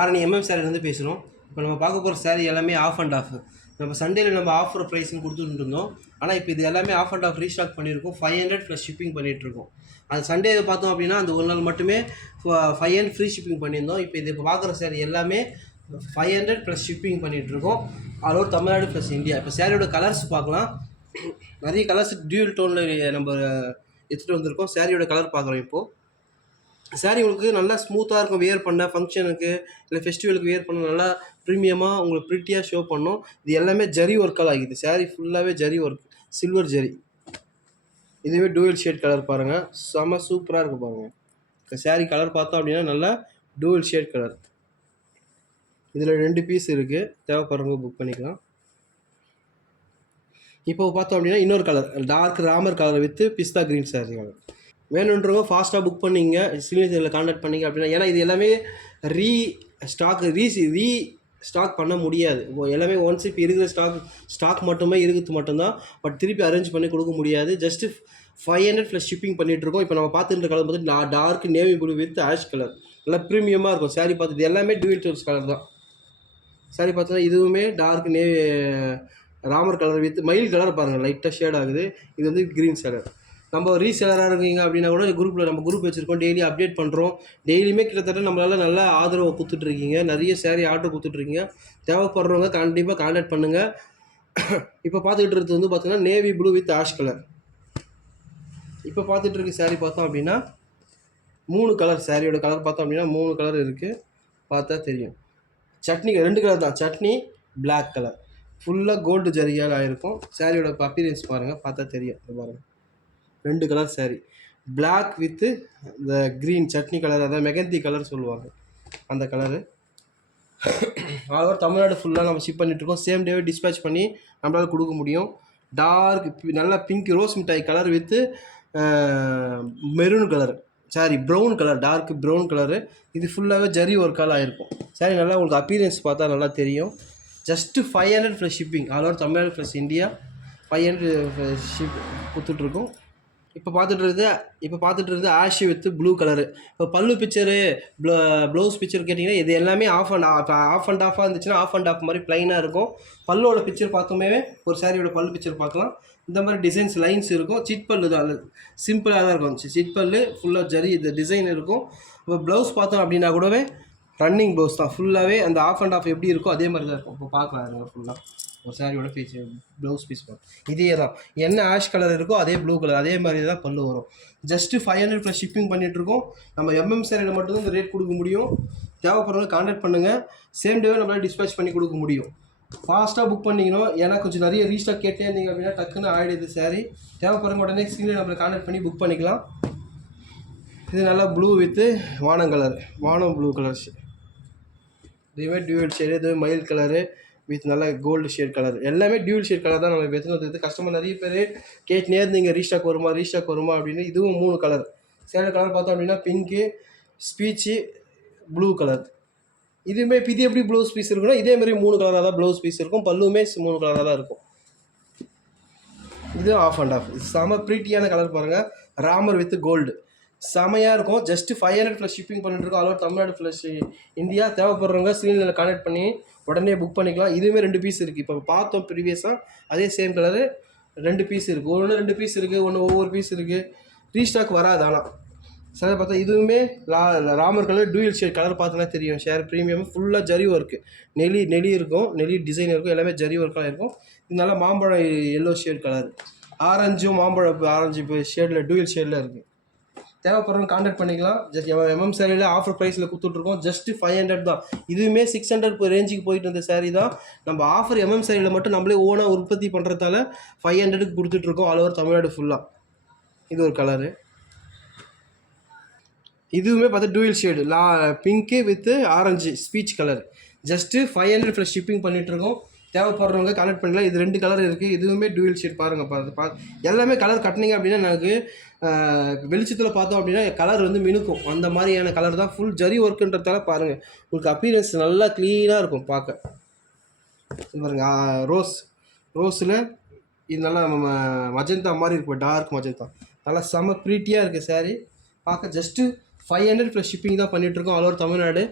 ஆரணி சாரிலேருந்து பேசுகிறோம். இப்போ நம்ம பார்க்க போகிற சாரீ எல்லாமே ஆஃப் அண்ட் ஆஃப். நம்ம சண்டேல நம்ம ஆஃபர் ப்ரைஸ்ன்னு கொடுத்துட்டு இருந்தோம். ஆனால் இப்போ இது எல்லாமே ஆஃப் அண்ட் ஆஃப் ரீஸ்டாக் பண்ணியிருக்கோம். 500 ப்ளஸ் ஷிப்பிங் பண்ணிகிட்ருக்கோம். அது சண்டே பார்த்தோம் அப்படின்னா அந்த ஒரு நாள் மட்டுமே 500 ஃப்ரீ ஷிப்பிங் பண்ணியிருந்தோம். இப்போ இது இப்போ பார்க்குற சாரீ எல்லாமே 500 ப்ளஸ் ஷிப்பிங் பண்ணிகிட்ருக்கோம். அதோட தமிழ்நாடு ப்ளஸ் இந்தியா. இப்போ சாரியோட கலர்ஸ் பார்க்கலாம். நிறைய கலர்ஸ் டியூல் டோனில் நம்ம எடுத்துகிட்டு வந்திருக்கோம். சாரியோட கலர் பார்க்குறோம் இப்போது. சாரீ உங்களுக்கு நல்லா ஸ்மூத்தாக இருக்கும். வியர் பண்ண ஃபங்க்ஷனுக்கு இல்லை ஃபெஸ்டிவலுக்கு வியர் பண்ண நல்லா ப்ரீமியமாக உங்களுக்கு ப்ரிட்டியாக ஷோ பண்ணும். இது எல்லாமே ஜரி ஒர்க்கால் ஆகிது. சாரீ ஃபுல்லாகவே ஜரி ஒர்க், சில்வர் ஜரி. இதுவே டூவல் ஷேட் கலர் பாருங்கள், செம்ம சூப்பராக இருக்குது பாருங்கள். இந்த சாரீ கலர் பார்த்தோம் அப்படின்னா நல்லா டூவல் ஷேட் கலர். இதில் 2 பீஸ் இருக்குது, தேவைப்படுறவங்க புக் பண்ணிக்கலாம். இப்போ பார்த்தோம் அப்படின்னா இன்னொரு கலர், டார்க் ராமர் கலர் வித்து பிஸ்தா க்ரீன் சாரீ கலர். வேணுன்றவங்க ஃபாஸ்ட்டாக புக் பண்ணிங்க, ஸ்க்ரீனில் கான்டாக்ட் பண்ணிங்க அப்படின்னா. ஏன்னா இது எல்லாமே ரீ ஸ்டாக் பண்ண முடியாது. எல்லாமே ஒன்ஸ் இப்போ இருக்கிற ஸ்டாக் மட்டுமே இருக்குது மட்டும்தான். பட் திருப்பி அரேஞ்ச் பண்ணி கொடுக்க முடியாது. ஜஸ்ட்டு 500 ப்ளஸ் ஷிப்பிங் பண்ணிகிட்ருக்கோம். இப்போ நம்ம பார்த்துட்டு கலர் பார்த்து dark navy blue with ash colour, நல்லா ப்ரீமியமாக இருக்கும். சாரீ பார்த்து இது எல்லாமே டூயல் டோன்ஸ் கலர் தான். சாரீ பார்த்தோன்னா இதுவுமே டார்க் நேவி ராமர் கலர் வித் மயில் கலர் பாருங்கள், லைட்டாக ஷேட் ஆகுது. இது வந்து க்ரீன் கலர். நம்ம ரீசேலராக இருக்கீங்க அப்படின்னா கூட குரூப்பில் நம்ம குரூப் வச்சுருக்கோம், டெய்லி அப்டேட் பண்ணுறோம். டெய்லியுமே கிட்டத்தட்ட நம்மளால் நல்லா ஆதரவு கொடுத்துட்ருக்கீங்க, நிறைய சாரீ ஆர்டர் கொடுத்துட்ருக்கீங்க. தேவைப்படுறவங்க கண்டிப்பாக கான்டாக்ட் பண்ணுங்கள். இப்போ பார்த்துக்கிட்டு இருக்கிறது வந்து பார்த்தீங்கன்னா navy blue with ash colour. இப்போ பார்த்துட்டு இருக்க சாரீ பார்த்தோம் அப்படின்னா 3 கலர். சாரியோட கலர் பார்த்தோம் அப்படின்னா 3 கலர் இருக்குது, பார்த்தா தெரியும். சட்னி 2 கலர் தான், சட்னி பிளாக் கலர். ஃபுல்லாக கோல்டு ஜரியால் ஆகிருக்கும். சாரியோட அப்பீரியன்ஸ் பாருங்கள், பார்த்தா தெரியும். பாருங்கள், 2 கலர் சாரீ, பிளாக் வித்து இந்த க்ரீன் சட்னி கலர், அதாவது மெகந்தி கலர் சொல்லுவாங்க, அந்த கலரு. ஆல்ஓவர் தமிழ்நாடு ஃபுல்லாக நம்ம ஷிப் பண்ணிகிட்ருக்கோம். சேம் டேவே டிஸ்பேச் பண்ணி நம்மளால் கொடுக்க முடியும். டார்க் நல்லா பிங்க் ரோஸ் மிட்டாய் colour with maroon colour, sorry brown colour, dark brown colour. இது ஃபுல்லாகவே ஜரி ஒர்க்கால் ஆகிருக்கும். சாரி நல்லா உங்களுக்கு அப்பீரியன்ஸ் பார்த்தா நல்லா தெரியும். Just 500 plus shipping, all over Tamil Nadu plus India 500 ship கொடுத்துட்ருக்கோம். இப்போ பார்த்துட்டு இருக்குது ஆஷ் வித்து ப்ளூ கலரு. இப்போ பல்லு பிக்சரு, ப்ளவுஸ் பிக்சர் கேட்டிங்கன்னா இது எல்லாமே ஆஃப் அண்ட் ஆஃபாக இருந்துச்சுன்னா ஆஃப் அண்ட் ஆஃப் மாதிரி ப்ளைனாக இருக்கும். பல்லோட பிக்சர் பார்க்குமே ஒரு சாரியோட பல்லு பிக்சர் பார்க்கலாம். இந்த மாதிரி டிசைன்ஸ் லைன்ஸ் இருக்கும். சிட் பல்லு தான், சிம்பிளாக தான் இருக்கும். சிட் பல்லு ஃபுல்லாக ஜரி இந்த டிசைன் இருக்கும். இப்போ ப்ளவுஸ் பார்த்தோம் அப்படின்னா கூடவே ரன்னிங் ப்ளவுஸ் தான். ஃபுல்லாகவே அந்த ஆஃப் அண்ட் ஆஃப் எப்படி இருக்கோ அதே மாதிரி தான் இருக்கும். இப்போ பார்க்கலாம் ஃபுல்லாக ஒரு சாரியோட ப்ளவுஸ் பீஸ் பார்க்கும். இதே தான், என்ன ஆஷ் கலர் இருக்கோ அதே ப்ளூ கலர், அதே மாதிரி தான் பல்லு வரும். ஜஸ்ட்டு 500 ப்ளஸ் ஷிப்பிங் பண்ணிகிட்ருக்கோம். நம்ம சாரியில் மட்டும்தான் இந்த ரேட் கொடுக்க முடியும். தேவைப்படுறவங்க கான்டாக்ட் பண்ணுங்கள். சேம் டேவே நம்மளால் டிஸ்பேச் பண்ணி கொடுக்க முடியும். ஃபாஸ்ட்டாக புக் பண்ணிக்கணும். ஏன்னா கொஞ்சம் நிறைய ரீஸ்டாக் கேட்டே இருந்தீங்க அப்படின்னா டக்குன்னு ஆகிடுது சாரீ. தேவைப்படுறவங்க உடனே ஸ்க்ரீனில் நம்மளை கான்டாக்ட் பண்ணி புக் பண்ணிக்கலாம். இது நல்லா ப்ளூ வித்து வானம் கலர், வானம் ப்ளூ கலர்ஸ். இதுவே டியூவல் ஷேடு, இதுவே மயில் கலரு வித் நல்ல கோல்டு ஷேட் கலர். எல்லாமே டியூவல் ஷேட் கலர் தான் நம்ம எடுத்துன்னு. கஸ்டமர் நிறைய பேர் கேட்டுனே இருந்தீங்க ரீஸ்டாக் வருமா அப்படின்னு. இதுவும் 3 கலர். சேனல் கலர் பார்த்தோம் அப்படின்னா பிங்க்கு, ஸ்பீச்சு, ப்ளூ கலர். இதுவுமே இது எப்படி ப்ளவுஸ் பீஸ் இருக்குன்னா இதே மாதிரி 3 கலராக தான் ப்ளவுஸ் பீஸ் இருக்கும். பல்லுமே 3 கலராக தான் இருக்கும். இது ஆஃப் அண்ட் ஆஃப். செம ப்ரீட்டியான கலர் பாருங்கள், ராமர் வித் கோல்டு, செமையாக இருக்கும். ஜஸ்ட்டு 500 ப்ளஸ் ஷிப்பிங் பண்ணிட்டுருக்கோம். All over Tamil Nadu plus India. தேவைப்படுறவங்க ஸ்க்ரீனில் கான்டாக்ட் பண்ணி உடனே புக் பண்ணிக்கலாம். இதுவுமே 2 பீஸ் இருக்குது. இப்போ பார்த்தோம் ப்ரீவியஸாக அதே சேம் கலரு 2 பீஸ் இருக்குது. ஒன்று 2 பீஸ் இருக்குது, ஒன்று ஒவ்வொரு பீஸ் இருக்குது. ரீஸ்டாக் வராது. ஆனால் சில பார்த்தா இதுவுமே Ramar colour dual shade colour பார்த்தோன்னா தெரியும். ஷேர் ப்ரீமியம் ஃபுல்லாக ஜரி ஒர்க்கு, நெளி இருக்கும், நெளி டிசைன் இருக்கும், எல்லாமே ஜரி ஒர்க்காக இருக்கும். இது நல்லா மாம்பழம் எல்லோ ஷேட் கலர், ஆரஞ்சும் மாம்பழம் ஆரஞ்சு இப்போ ஷேடில் டூயல் ஷேடில் இருக்குது. தேவைப்படுறவங்க கான்டாக்ட் பண்ணிக்கலாம். ஜஸ்ட் சாரியில் ஆஃபர் ப்ரைஸில் கொடுத்துட்ருக்கோம். ஜஸ்ட்டு 500 தான். இதுவுமே 600 ரேஞ்சுக்கு போயிட்டு இருந்த சாரீ தான். நம்ம ஆஃபர் சாரியில் மட்டும் நம்மளே ஓனாக உற்பத்தி பண்ணுறதால 500க்கு கொடுத்துட்ருக்கோம் ஆல் ஓவர் தமிழ்நாடு ஃபுல்லாக. இது ஒரு கலரு. இதுவுமே பார்த்தா dual shade, pink with orange speech colour. Just 500 plus shipping பண்ணிகிட்ருக்கோம். தேவைப்படுறவங்க கான்டாக்ட் பண்ணிக்கலாம். இது 2 கலர் இருக்குது. இதுவுமே டூயல் ஷேட் பாருங்கள். எல்லாமே கலர் கட்டினீங்க அப்படின்னா எனக்கு வெளிச்சத்தில் பார்த்தோம் அப்படின்னா கலர் வந்து மினுக்கும். அந்த மாதிரியான கலர் தான். ஃபுல் ஜரி ஒர்க்குன்றதால பாருங்கள் உங்களுக்கு அப்பீரன்ஸ் நல்லா க்ளீனாக இருக்கும் பார்க்க. பாருங்க, ரோஸில் இது நல்லா மஜந்தா மாதிரி இருக்கும், டார்க் மஜந்தா. நல்லா செம்ம ப்ரீட்டியாக இருக்குது சாரீ பார்க்க. ஜஸ்ட்டு 500 ப்ளஸ் ஷிப்பிங் தான் பண்ணிகிட்ருக்கோம் ஆல் ஓவர் தமிழ்நாடு.